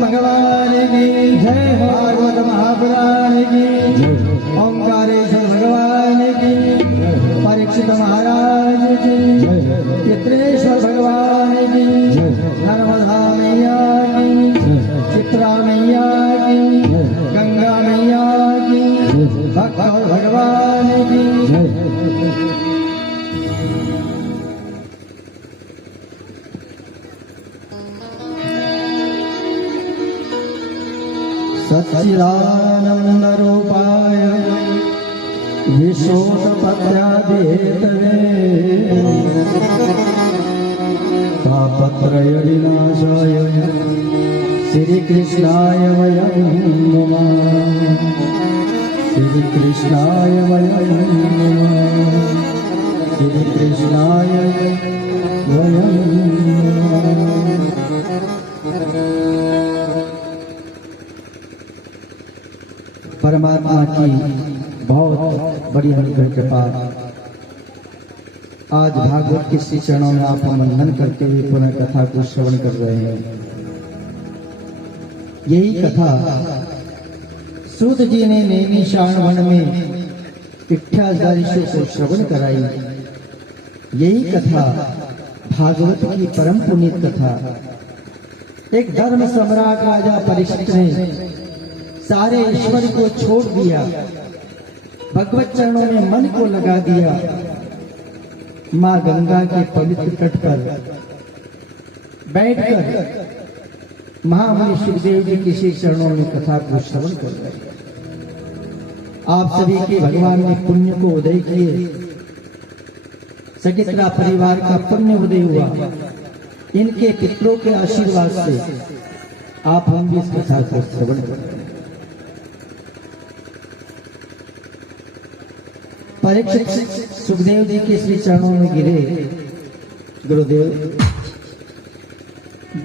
भगवान की जय। भागवत महापुराण की जय। ओंकारेश्वर भगवान की जय। परीक्षित महाराज की जय। चित्रेश्वर भगवान की जय। नर्मदा मैया की जय। चित्रा मैया की जय। गंगा मैया की जय। भक्त भगवान की जय। सच्चिदानंद रूपाय विशोधपत्यादेतवे तापत्रय विनाशाय श्री कृष्णाय वयं नमः। श्री कृष्णाय वयं नमः। श्री कृष्णाय वयं नमः। परमात्मा की बहुत बड़ी अनुग्रह के बाद आज भागवत के श्री चरणों में आप वंदन करते हुए पुनः कथा को श्रवण कर रहे हैं। यही कथा सूत जी ने नैमिषारण्य वन में 28 ऋषियों को श्रवण कराई। यही कथा भागवत की परम पुनीत कथा। एक धर्म सम्राट राजा परीक्षित ने सारे ईश्वर को छोड़ दिया, भगवत चरणों में मन को लगा दिया। मां गंगा के पवित्र तट पर बैठकर महामुनि सुखदेव जी के श्री चरणों में कथा को श्रवण कर रहे। आप सभी के भगवान ने पुण्य को उदय किए, सचित्रा परिवार का पुण्य उदय हुआ। इनके पितरों के आशीर्वाद से आप हम भी इस कथा को श्रवण कर रहे हैं। परीक्षित सुखदेव जी के श्री चरणों में गिरे। गुरुदेव,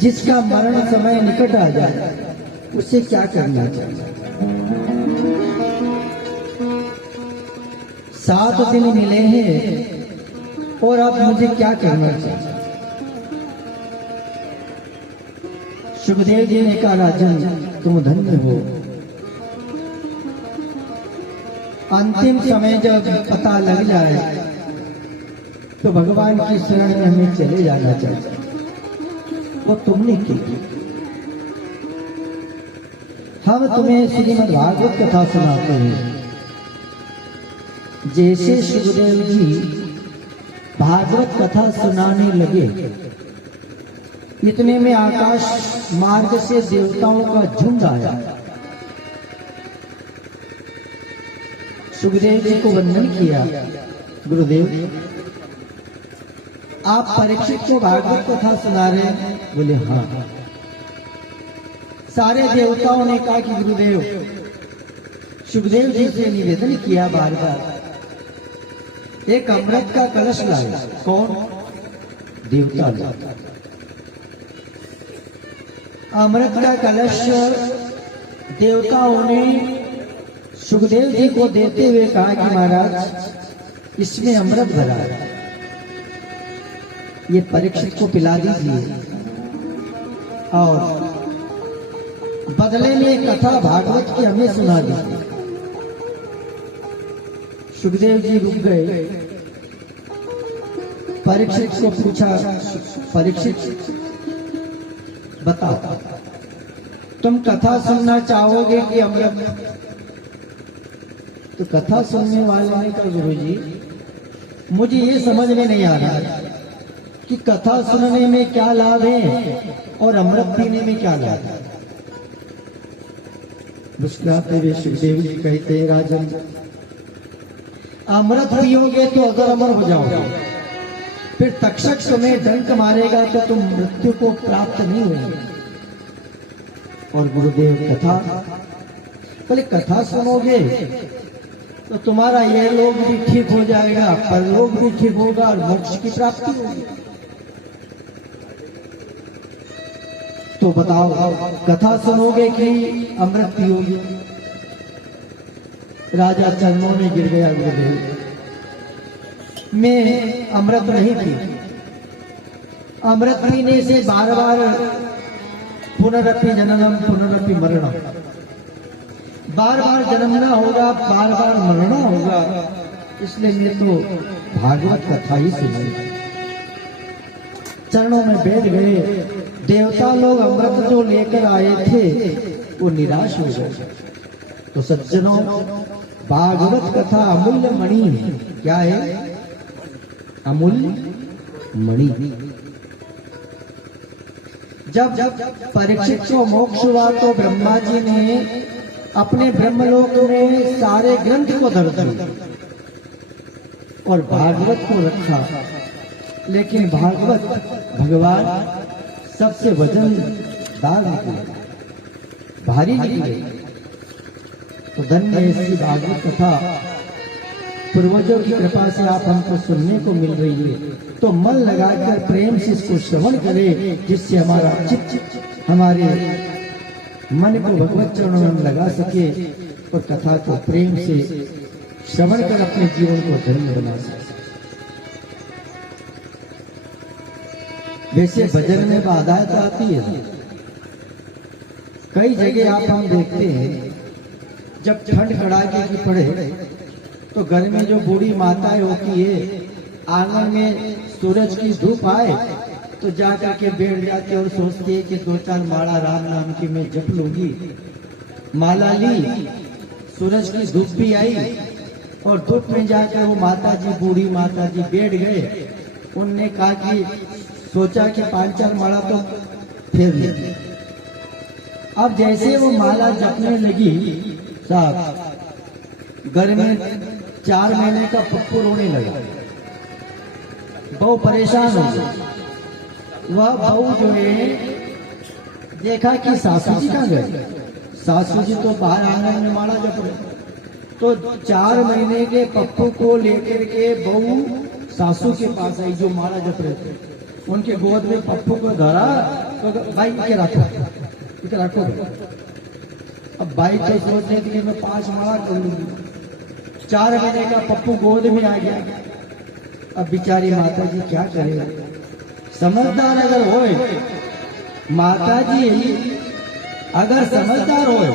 जिसका मरण समय निकट आ जाए उसे क्या करना चाहिए? 7 दिन मिले हैं और अब मुझे क्या करना चाहिए? सुखदेव जी ने कहा, राजन तुम धन्य हो। अंतिम समय जब पता लग जाए तो भगवान की शरण में हमें चले जाना चाहिए। वो तुमने की। हम तुम्हें श्रीमद् भागवत कथा सुनाते हैं। जैसे सुखदेव जी भागवत कथा सुनाने लगे, इतने में आकाश मार्ग से देवताओं का झुंड आया। सुखदेव जी को वंदन किया। गुरुदेव, आप परीक्षित को भागवत कथा सुना रहे हैं? बोले हाँ। सारे देवताओं ने कहा कि गुरुदेव, सुखदेव जी से निवेदन किया बार बार, एक अमृत का कलश लाए। कौन? देवता लाए। अमृत का कलश देवताओं ने सुखदेव जी को देते हुए कहा कि महाराज, इसमें अमृत भरा है, ये परीक्षित को पिला दीजिए और बदले में कथा भागवत की हमें सुना दीजिए। सुखदेव जी रुक गए। परीक्षित को पूछा, परीक्षित बताओ, तुम कथा सुनना चाहोगे कि अमृत? तो कथा सुनने वाले ने कहा, गुरु जी मुझे ये समझ में नहीं आ रहा कि कथा सुनने में क्या लाभ है और अमृत पीने में क्या लाभ है। मुस्कुराते हुए सुखदेव जी कहते हैं, राजन अमृत पियोगे तो अगर अमर हो जाओगे, फिर तक्षक तुम्हें डंक मारेगा तो तुम मृत्यु को प्राप्त नहीं होगे। और गुरुदेव कथा, बोले कथा सुनोगे तो तुम्हारा यह लोग भी ठीक हो जाएगा, परलोक भी ठीक होगा और मोक्ष की प्राप्ति होगी। तो बताओ, कथा सुनोगे कि अमृत पियोगे? राजा चरणों में गिर गया। गुरुदेव, मैं अमृत नहीं पी। अमृत पीने से बार बार पुनरपि जननम पुनरपि मरणम, बार बार जन्मना होगा, बार बार मरना होगा। इसलिए मैं तो भागवत कथा ही सुनी। चरणों में बैठ गए। देवता लोग अमृत जो लेकर आए थे वो निराश हो गए। तो सज्जनों, भागवत कथा अमूल्य मणि है। क्या है? अमूल्य मणि। जब परीक्षित को मोक्ष हुआ तो ब्रह्मा जी ने अपने ब्रह्मलोक में सारे ग्रंथ को धर दिया और भागवत को रखा। लेकिन भागवत भगवान सबसे वजनदार निकले, भारी निकले। तो धन्य ऐसी भागवत कथा पूर्वजों की कृपा से आप हमको सुनने को मिल रही है। तो मन लगाकर प्रेम से इसको श्रवण करें, जिससे हमारा चित्त हमारे मन को भगवत चरणों में लगा सके और कथा को प्रेम से श्रवण कर अपने जीवन को धन्य बना सके। वैसे भजन में बाधाएं तो आती है। कई जगह आप हम देखते हैं, जब ठंड कड़ाके की पड़े तो घर में जो बूढ़ी माताएं होती है, आंगन में सूरज की धूप आए तो जाकर के बैठ जाते और सोचते हैं कि 2-4 माला राम नाम की मैं जप लूंगी। माला ली, सूरज की धूप भी आई और धूप में जाकर वो माता जी, बूढ़ी माता जी बैठ गए। उनने कहा कि सोचा कि 5-4 माला तो फेर ले। अब जैसे वो माला जपने लगी, साहब घर में 4 महीने का पप्पू रोने लगा। बहुत परेशान हो गया। वह बहू जो है, देखा कि सासू जी कहाँ गए। सासू जी तो बाहर आंगन में माला जप रहे। तो 4 महीने के पप्पू को लेकर के बहू सासू के पास आई जो माला जप रहे थे। उनके गोद में पप्पू को धरा तो भाई के रखो, इके रखो। अब भाई तो सोच रहे थे कि मैं 5 माला कर लूंगी। 4 महीने का पप्पू गोद में आ गया। अब बिचारी माता जी क्या करे। समझदार अगर होए, माता जी अगर समझदार होए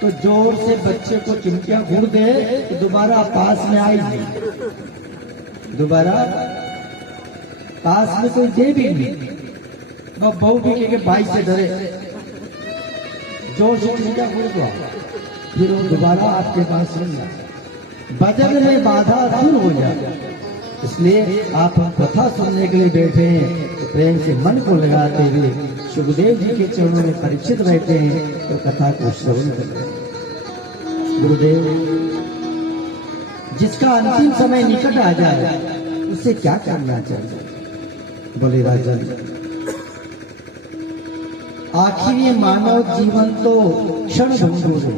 तो जोर से बच्चे को चिमटियां घूर दे तो दोबारा पास में आएगी। दोबारा पास में कोई दे भी नहीं। बहू भी कहे भाई से डरे, जोर से चिमटियां घूर दो, फिर वो दोबारा आपके पास नहीं आए। भजन में बाधा दूर हो जाए। इसलिए आप हम कथा सुनने के लिए बैठे हैं तो प्रेम से मन को लगाते हुए सुखदेव जी के चरणों में परीक्षित रहते हैं तो कथा को श्रवण करते हैं। गुरुदेव, जिसका अंतिम समय निकट आ जाए उसे क्या करना चाहिए? बोले राजन, आखिर ये मानव जीवन तो क्षण भंगुर है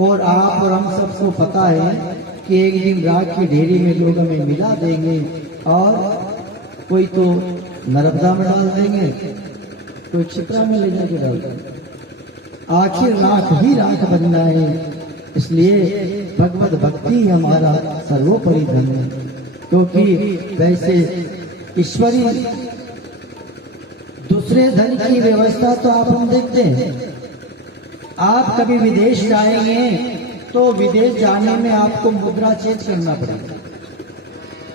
और आप और हम सबको पता है कि एक दिन रात की ढेरी में लोग हमें मिला देंगे और कोई तो नर्मदा में डाल देंगे, कोई क्षिप्रा में ले जाके डाल देंगे। आखिर राख ही राख बनना है। इसलिए भगवत भक्ति हमारा सर्वोपरि धन है। क्योंकि वैसे ईश्वरी दूसरे धन की व्यवस्था तो आप हम देखते हैं। आप कभी विदेश जाएंगे तो विदेश जाने में आपको मुद्रा चेंज करना पड़ेगा।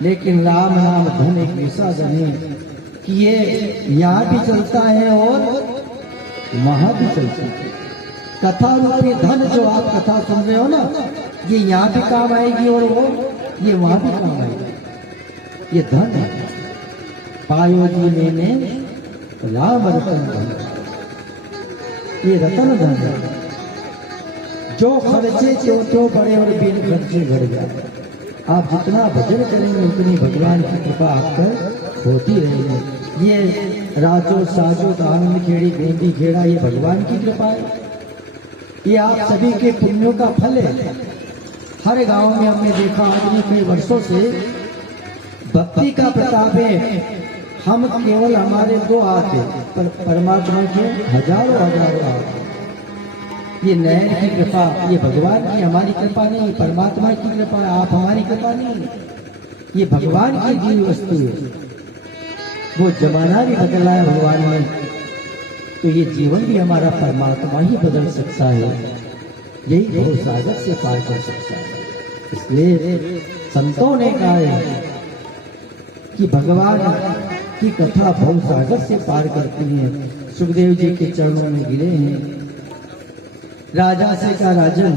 लेकिन राम नाम धन एक ऐसा धन है कि ये यहाँ भी चलता है और वहां भी चलता है। कथा रूपी धन जो आप कथा सुन रहे हो ना, ये यहाँ भी काम आएगी और वो ये वहां भी काम आएगी। ये धन है। पायो जी मैंने राम रतन धन, ये रतन धन है। जो खर्चे तो बड़े और बिन खर्चे घट जाए। आप जितना भजन करेंगे उतनी भगवान की कृपा आप पर होती रहेगी। ये राजो साजो दानंद खेड़ी गोंदी खेड़ा, ये भगवान की कृपा है। ये आप सभी के पुण्यों का फल है। हर गांव में हमने देखा आदमी कई वर्षों से भक्ति का प्रताप है। हम केवल हमारे 2 हाथ है पर परमात्मा के हजारों हाथ। ये नयन की कृपा, ये भगवान की हमारी कृपा नहीं, परमात्मा की कृपा है। आप हमारी कृपा नहीं, ये भगवान की दी वस्तु है। वो जमाना भी बदला है भगवान ने। तो ये जीवन भी हमारा परमात्मा ही बदल सकता है, यही भव सागर से पार कर सकता है। इसलिए संतों ने कहा है कि भगवान की कथा भव सागर से पार करती है। सुखदेव जी के चरणों में गिरे हैं। राजा से कहा, राजन,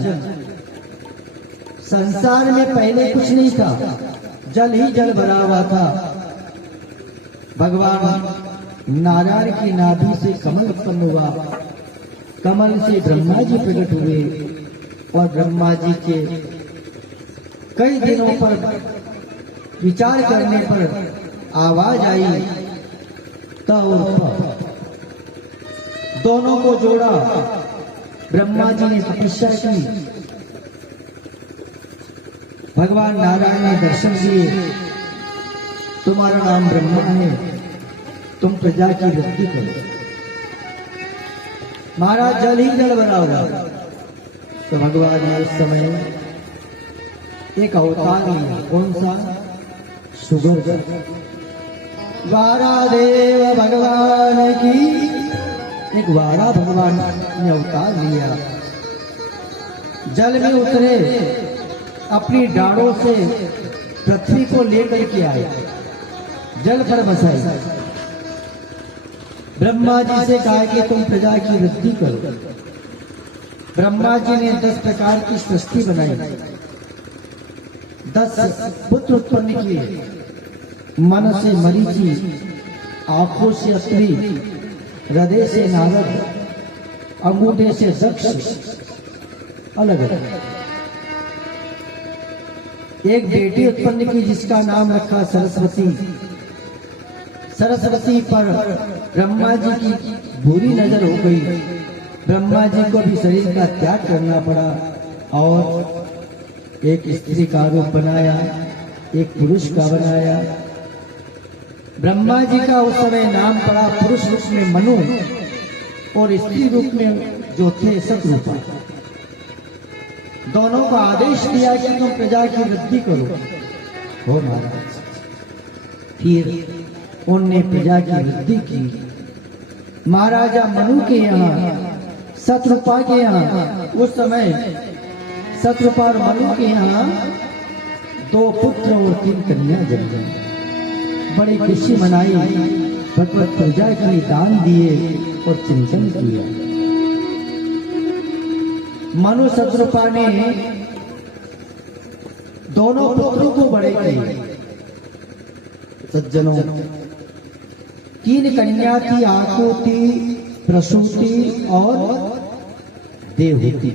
संसार में पहले कुछ नहीं था, जल ही जल भरा हुआ था। भगवान नारायण की नाभि से कमल उत्पन्न हुआ, कमल से ब्रह्मा जी प्रकट हुए और ब्रह्मा जी के कई दिनों पर विचार करने पर आवाज आई त और प, दोनों को जोड़ा। ब्रह्मा जी ने तपस्या की, भगवान नारायण ने दर्शन दिए, तुम्हारा नाम ब्रह्मा है, तुम प्रजा की वृद्धि करो। महाराज जल ही जल भरा हुआ। तो भगवान ने उस समय एक अवतार लिया। कौन सा? सुगर्द। वारादेव भगवान की एक वारा भगवान ने अवतार लिया, जल में उतरे, अपनी डाड़ों से पृथ्वी को लेकर के आए, जल पर बसाए। ब्रह्मा जी से कहा कि तुम प्रजा की वृद्धि करो। ब्रह्मा जी ने 10 प्रकार की सृष्टि बनाई, 10 पुत्र उत्पन्न किए। मन से मरीचि, आंखों से अत्रि, हृदय से नारद, अंगूठे से दक्ष, अलग अलग। एक बेटी उत्पन्न की जिसका नाम रखा सरस्वती। सरस्वती पर ब्रह्मा जी की बुरी नजर हो गई, ब्रह्मा जी को भी शरीर का त्याग करना पड़ा और एक स्त्री का रूप बनाया, एक पुरुष का बनाया। ब्रह्मा जी का उस समय नाम पड़ा पुरुष रूप में मनु और स्त्री रूप में जो थे शत्रुपा। दोनों को आदेश दिया कि तुम प्रजा की वृद्धि करो। हो महाराज। फिर उनने प्रजा की वृद्धि की। महाराजा मनु के यहाँ, शत्रुपा के यहाँ, उस समय शत्रुपा और मनु के यहाँ 2 पुत्र और 3 कन्या जन्म गई। बड़ी खुशी मनाई, भगवत प्रजा के लिए दान दिए और चिंतन किया। मनु शत्रुपा ने दोनों पुत्रों को बड़े किए। सज्जनों, 3 कन्या थी, आकुति, प्रसूति और देवहूति।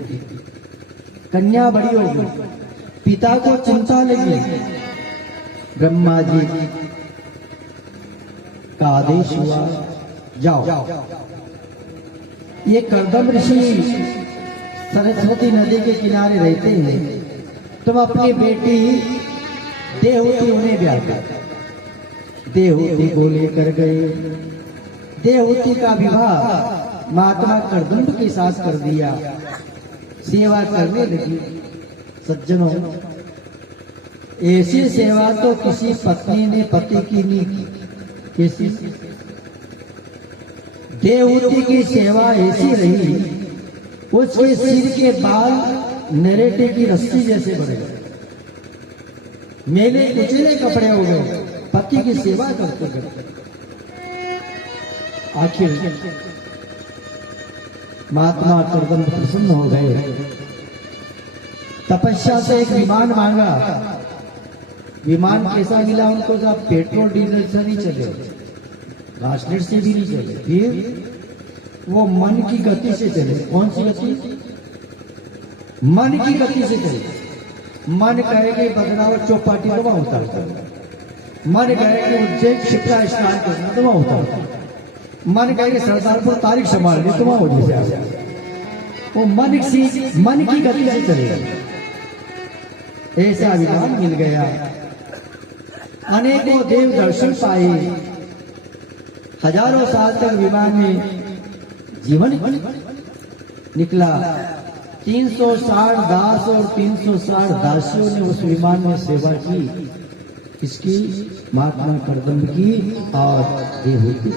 कन्या बड़ी हो गई, पिता को चिंता लगी। ब्रह्मा जी का आदेश हुआ, जाओ। ये कर्दम ऋषि सरस्वती नदी के किनारे रहते हैं, तुम अपनी बेटी देवहूति उन्हें ब्याह कर। देवहूति को लेकर गए। देवहूति का विवाह महात्मा कर्दम के साथ कर दिया, सेवा करने लगी। सज्जनों, ऐसी सेवा तो किसी पत्नी ने पति की नहीं की। कैसी? देवहूति की सेवा ऐसी रही, उसके सिर के बाल नरेटे की रस्सी जैसे बढ़ गए, मेले कुचले कपड़े हो गए, पति की सेवा करते करते। आखिर महात्मा कर्दम प्रसन्न हो गए। तपस्या से एक विमान मांगा। विमान कैसा मिला उनको? जब पेट्रोल डीजल से नहीं चले, घासलेट से भी नहीं चले, फिर वो मन की गति से चले। कौन सी गति? मन की गति से चले। मन कहेगे बदलाव चौपाटी तो वहां उतरता, मन कहेगे उज्जैन क्षिप्रा स्नान करना तो वहां उतरता, मन कहेगे सरदारपुर तारीख संभालनी तो वहां हो जाए। वो मन की गति से चलेगा। ऐसा विमान मिल गया। अनेकों देव दर्शन पाए। हजारों साल तक विमान में जीवन निकला। 360 दास और 360 दासियों ने उस विमान में सेवा की। इसकी महात्मा कर्दम की और देवहूति।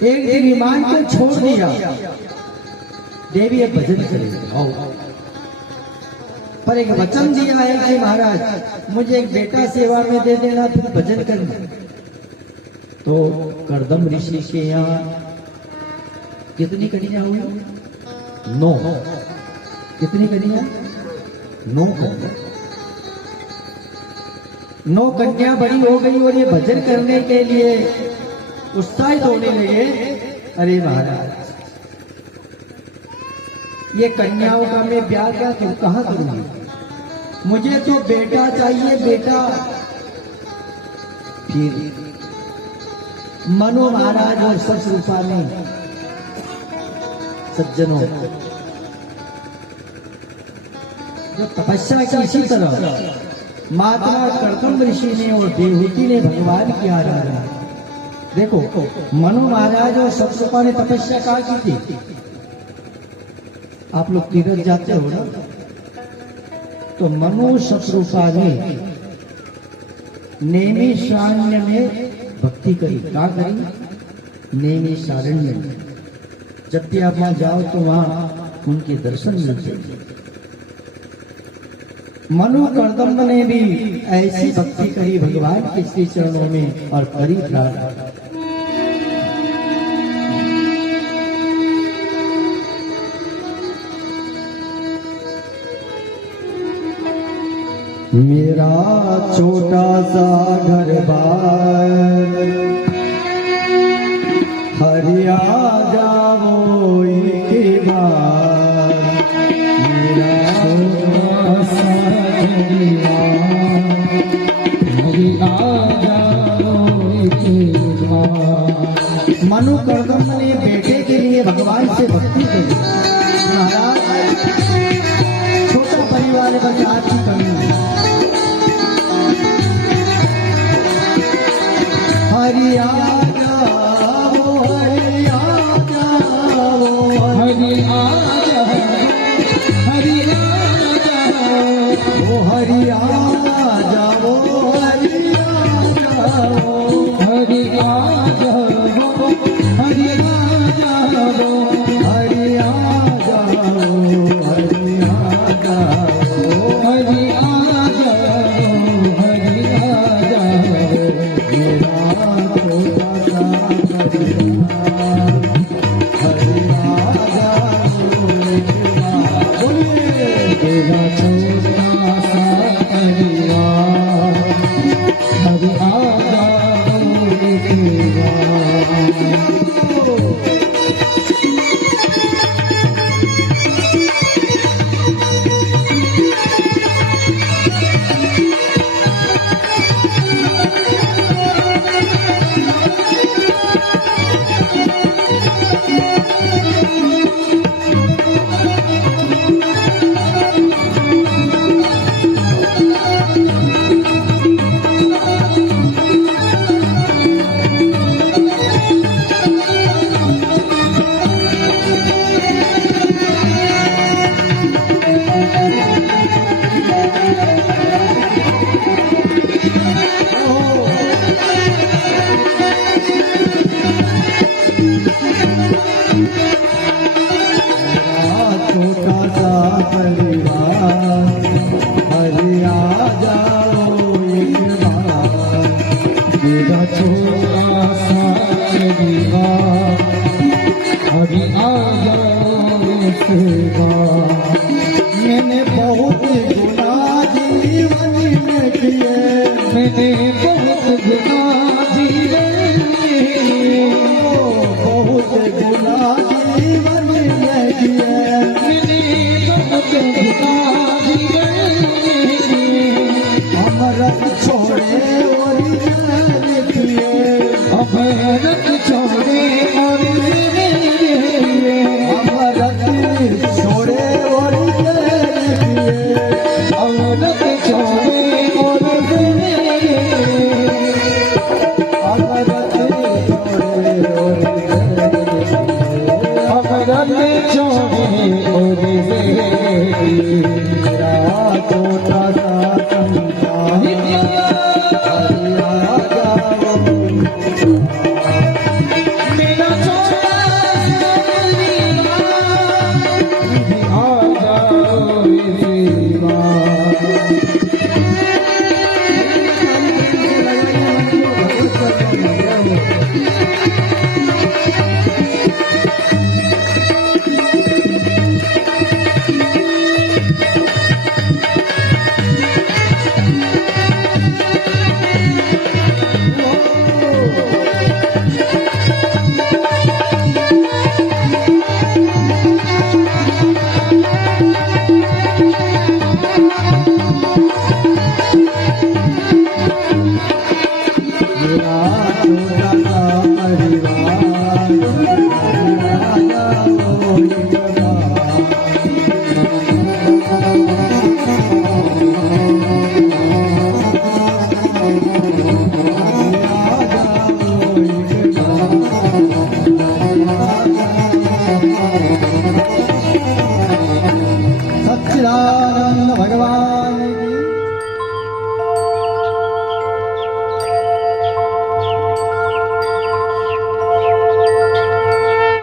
एक दिन विमान को छोड़ दिया, देवी अब भजन करेगी। पर एक वचन दिया है कि महाराज मुझे एक बेटा सेवा में दे देना, फिर भजन करना। तो कर्दम ऋषि के यहाँ कितनी कन्या हुई? 9। कितनी कन्या? 9 कन्या। 9 कन्या बड़ी हो गई और ये भजन करने के लिए उत्साहित होने लगे। अरे महाराज, ये कन्याओं का मैं ब्याह क्या करूं, कहां करूंगी? मुझे तो बेटा चाहिए, बेटा। फिर मनु महाराज और ससरूपा ने सज्जनों जो तपस्या की, इसी तरह माता कर्दम ऋषि ने और देवहूति ने भगवान की आराधना। देखो, मनु महाराज और ससरूपा ने तपस्या कहाँ की थी? आप लोग तीर्थ जाते हो ना, तो मनु ससरूपा ने नैमिषारण्य में भक्ति करी। क्या करी? नैमिषारण्य में। जब भी आप वहां जाओ तो वहां उनके दर्शन मिलते हैं। मनु कर्दम ने भी ऐसी भक्ति करी भगवान के श्री चरणों में और करी प्रार्थना। मेरा छोटा सा घर बार हरिया जाओ के बार। मेरा छोटा सा हरिया जाओ के बार। मनु कर्दम ने बेटे के लिए भगवान से भक्ति करी। महाराज, छोटा परिवार बस आपकी कमी है। हरिया जाओ, हरिया जाओ, हरिया जाओ, हरिया जाओ, हरिया जाओ, हरिया जाओ, हरिया जाओ, हरिया जाओ, हरिया जाओ, हरिया जाओ, हरिया मैंने बहुत गुना जीवन में किए, मैंने बहुत गुना जीवन में, बहुत गुना जीवन में किए, मैंने बहुत गुना जीवन में। अमृत छोड़